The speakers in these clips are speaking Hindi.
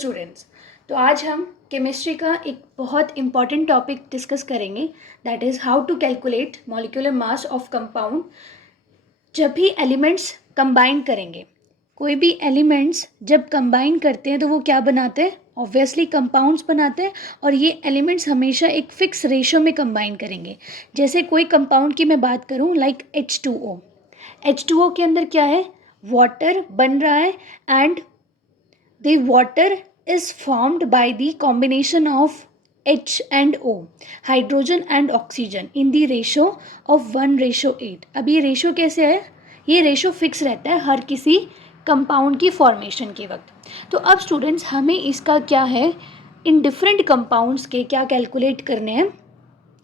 स्टूडेंट्स, तो आज हम केमिस्ट्री का एक बहुत इम्पॉर्टेंट टॉपिक डिस्कस करेंगे, that is how to calculate molecular mass of compound. जब भी एलिमेंट्स कंबाइन करेंगे, कोई भी एलिमेंट्स जब कंबाइन करते हैं तो वो क्या बनाते हैं? ऑब्वियसली कंपाउंड्स बनाते हैं। और ये एलिमेंट्स हमेशा एक फिक्स रेशो में कंबाइन करेंगे। जैसे कोई कंपाउंड की मैं बात करूँ, लाइक H2O। H2O के अंदर क्या है? वाटर बन रहा है, and the water is formed by the combination of H and O, hydrogen and oxygen in the ratio of 1:8। अब ये रेशो कैसे है? ये रेशो फिक्स रहता है हर किसी कंपाउंड की फॉर्मेशन के वक्त। तो अब स्टूडेंट्स, हमें इसका क्या है, इन डिफरेंट कंपाउंड्स के क्या कैलकुलेट करने हैं?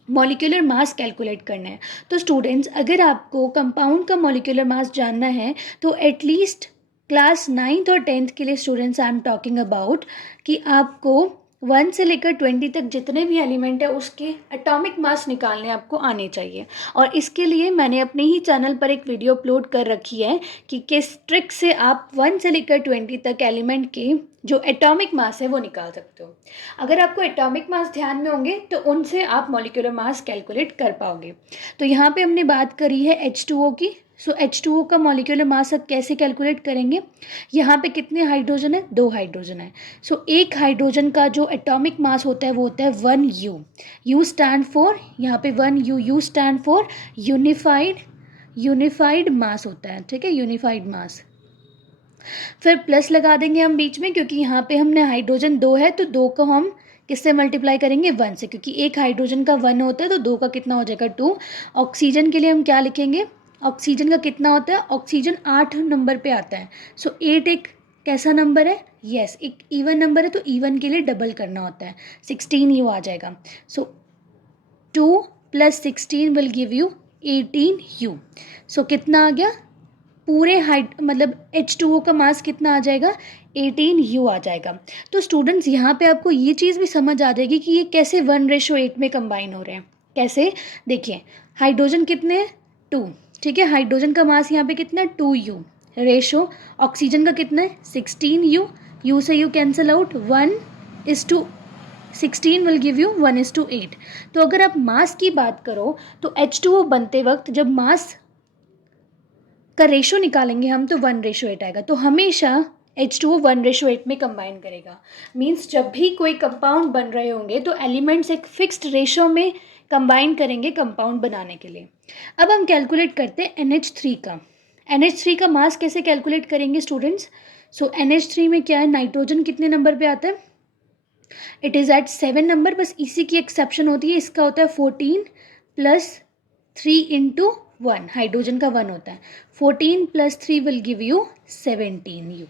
मॉलिक्यूलर मास कैलकुलेट करना है। तो स्टूडेंट्स, अगर आपको कंपाउंड का मॉलिक्यूलर मास जानना है तो एटलीस्ट क्लास 9th और 10th के लिए students I am talking about कि आपको 1 से लेकर 20 तक जितने भी एलिमेंट है उसके एटॉमिक मास निकालने आपको आने चाहिए। और इसके लिए मैंने अपने ही चैनल पर एक वीडियो अपलोड कर रखी है कि किस ट्रिक से आप 1 से लेकर 20 तक एलिमेंट के जो एटॉमिक मास है वो निकाल सकते हो। अगर आपको एटॉमिक मास ध्यान में होंगे तो उनसे आप मॉलिक्यूलर मास कैलकुलेट कर पाओगे। तो यहाँ पे हमने बात करी है H2O की। सो H2O का मॉलिक्यूलर मास अब कैसे कैलकुलेट करेंगे? यहाँ पे कितने हाइड्रोजन है? 2 हाइड्रोजन है। सो एक हाइड्रोजन का जो एटॉमिक मास होता है वो होता है 1U। U स्टैंड फॉर, यहाँ पे 1U, U stand for unified mass होता है, ठीक है, यूनिफाइड मास। फिर प्लस लगा देंगे हम बीच में, क्योंकि यहाँ पे हमने हाइड्रोजन 2 है तो 2 को हम किससे मल्टीप्लाई करेंगे? 1 से, क्योंकि एक हाइड्रोजन का 1 होता है तो 2 का कितना हो जाएगा? 2। ऑक्सीजन के लिए हम क्या लिखेंगे? ऑक्सीजन का कितना होता है? ऑक्सीजन 8 नंबर पे आता है। सो 8 एक कैसा नंबर है? यस, एक इवन नंबर है, तो इवन के लिए डबल करना होता है, 16U आ जाएगा। सो 2 + 16 विल गिव यू 18U। सो कितना आ गया? पूरे मतलब H2O का मास कितना आ जाएगा? 18U आ जाएगा। तो स्टूडेंट्स, यहाँ पे आपको ये चीज़ भी समझ आ जाएगी कि ये कैसे 1:8 में कंबाइन हो रहे हैं। कैसे? देखिए, हाइड्रोजन कितने हैं? 2, ठीक है। हाइड्रोजन का मास यहाँ पे कितना है? 2U। रेशो ऑक्सीजन का कितना है? 16U। U से U cancel out, 1:16 will give you 1:8। तो अगर आप मास की बात करो तो H2O बनते वक्त जब मास का रेशो निकालेंगे हम तो 1:8 आएगा। तो हमेशा H2O 1:8 में कंबाइन करेगा। मीन्स जब भी कोई कंपाउंड बन रहे होंगे तो एलिमेंट्स एक फिक्स्ड रेशो में कंबाइन करेंगे कंपाउंड बनाने के लिए। अब हम कैलकुलेट करते हैं NH3 का। NH3 का मास कैसे कैलकुलेट करेंगे स्टूडेंट्स? सो NH3 में क्या है? नाइट्रोजन कितने नंबर पे आता है? It is at 7 number. बस इसी की एक्सेप्शन होती है, इसका होता है 14 + 3 × 1, हाइड्रोजन का 1 होता है। 14 + 3 विल गिव यू 17U,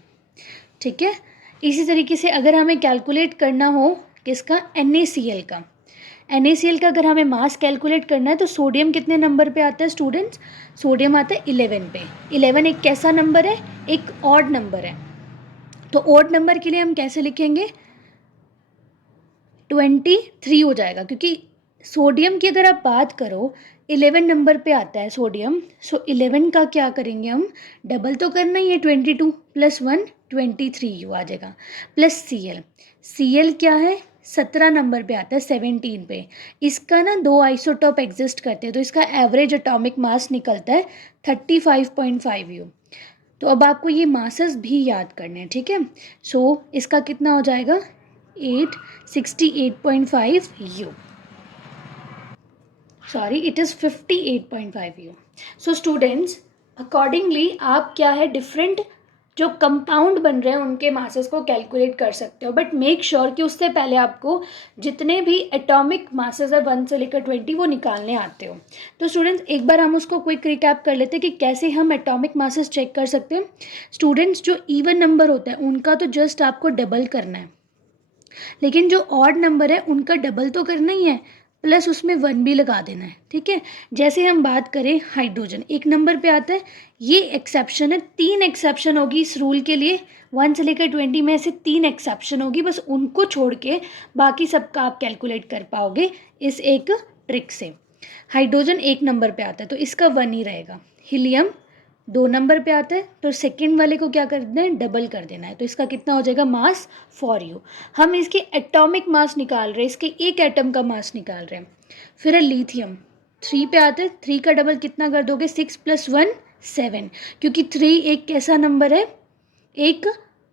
ठीक है। इसी तरीके से अगर हमें कैलकुलेट करना हो किसका? NaCl का। NaCl का अगर हमें मास कैलकुलेट करना है तो सोडियम कितने नंबर पे आता है स्टूडेंट्स? सोडियम आता है 11 पे। 11 एक कैसा नंबर है? एक ऑड नंबर है। तो ऑड नंबर के लिए हम कैसे लिखेंगे? 23 हो जाएगा, क्योंकि सोडियम की अगर आप बात करो 11 नंबर पे आता है सोडियम। सो 11 का क्या करेंगे हम? डबल तो करना ही है, 22 + 1 23U आ जाएगा। प्लस Cl क्या है? 17 नंबर पे आता है, 17 पे। इसका ना 2 आइसोटॉप एग्जिस्ट करते हैं तो इसका एवरेज एटॉमिक मास निकलता है 35.5U। तो अब आपको ये मासेस भी याद करने हैं, ठीक है। सो इसका कितना हो जाएगा? 68.5U। Sorry, it is 58.5U। So students, accordingly आप क्या है, डिफरेंट जो कंपाउंड बन रहे हैं उनके मासेस को कैलकुलेट कर सकते हो, बट मेक श्योर कि उससे पहले आपको जितने भी एटॉमिक मासेस है 1 से लेकर 20 वो निकालने आते हो। तो स्टूडेंट्स, एक बार हम उसको क्विक रिकैप कर लेते हैं कि कैसे हम एटॉमिक मासेस चेक कर सकते हैं। स्टूडेंट्स, जो इवन नंबर होता है उनका तो जस्ट आपको डबल करना है, लेकिन जो ऑड नंबर है उनका डबल तो करना ही है, प्लस उसमें 1 भी लगा देना है, ठीक है। जैसे हम बात करें, हाइड्रोजन 1 नंबर पे आता है, ये एक्सेप्शन है। 3 एक्सेप्शन होगी इस रूल के लिए, 1 से लेकर 20 में से 3 एक्सेप्शन होगी, बस उनको छोड़ के बाकी सबका आप कैलकुलेट कर पाओगे इस एक ट्रिक से। हाइड्रोजन 1 नंबर पे आता है तो इसका 1 ही रहेगा। हीलियम 2 नंबर पे आता है तो सेकंड वाले को क्या कर देना है, डबल कर देना है। तो इसका कितना हो जाएगा मास फॉर यू। हम इसकी एटॉमिक मास निकाल रहे हैं, इसके एक एटम का मास निकाल रहे हैं। फिर है लिथियम, 3 पे आते हैं, 3 का डबल कितना कर दोगे, 6 + 1 7, क्योंकि 3 एक कैसा नंबर है, एक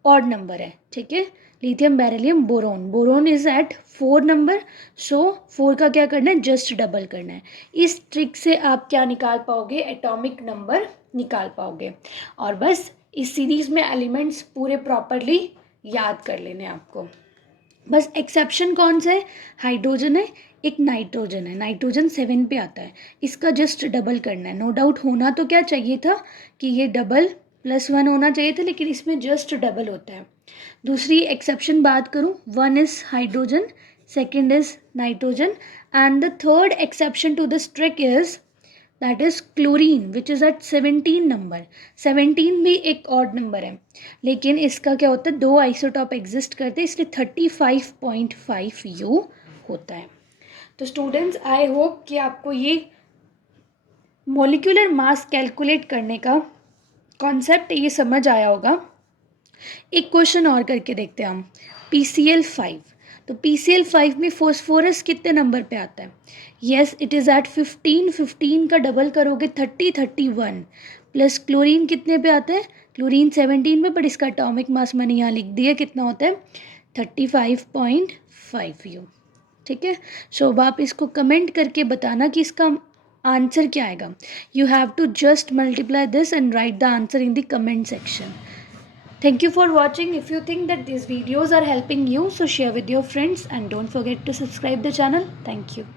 ऑड नंबर है, ठीक है। Lithium, beryllium, boron, boron is at 4 number, so 4 का क्या करना है, जस्ट डबल करना है। इस ट्रिक से आप क्या निकाल पाओगे, एटॉमिक नंबर निकाल पाओगे। और बस इस सीरीज में एलिमेंट्स पूरे प्रॉपरली याद कर लेने आपको। बस एक्सेप्शन कौन सा है, हाइड्रोजन है, एक नाइट्रोजन है, नाइट्रोजन 7 पे आता है, इसका जस्ट डबल करना है। नो डाउट होना तो क्या चाहिए था कि ये डबल +1 होना चाहिए था, लेकिन इसमें जस्ट डबल होता है। दूसरी एक्सेप्शन बात करूँ, 1 is hydrogen, second is nitrogen, and the third exception to this trick is that is chlorine which is at 17 number. 17 भी एक ऑड नंबर है, लेकिन इसका क्या होता है, 2 आइसोटॉप एग्जिस्ट करते हैं, इसलिए 35.5 U होता है। तो स्टूडेंट्स, आई होप कि आपको ये मॉलिक्यूलर मास कैलकुलेट करने का कॉन्सेप्ट ये समझ आया होगा। एक क्वेश्चन और करके देखते हैं हम, PCl5। तो PCl5 में फॉस्फोरस कितने नंबर पे आता है, येस इट इज़ एट 15, 15 का डबल करोगे 30, 31, प्लस क्लोरीन कितने पे आता है, क्लोरीन 17 पे, बट इसका एटॉमिक मास मैंने यहाँ लिख दिया कितना होता है, 35.5 U, ठीक है। सो अब आप इसको कमेंट करके बताना कि इसका आंसर क्या आएगा। You have to just multiply this and write the answer in the comment section. Thank you for watching. If you think that these videos are helping you, so share with your friends and don't forget to subscribe the channel. Thank you.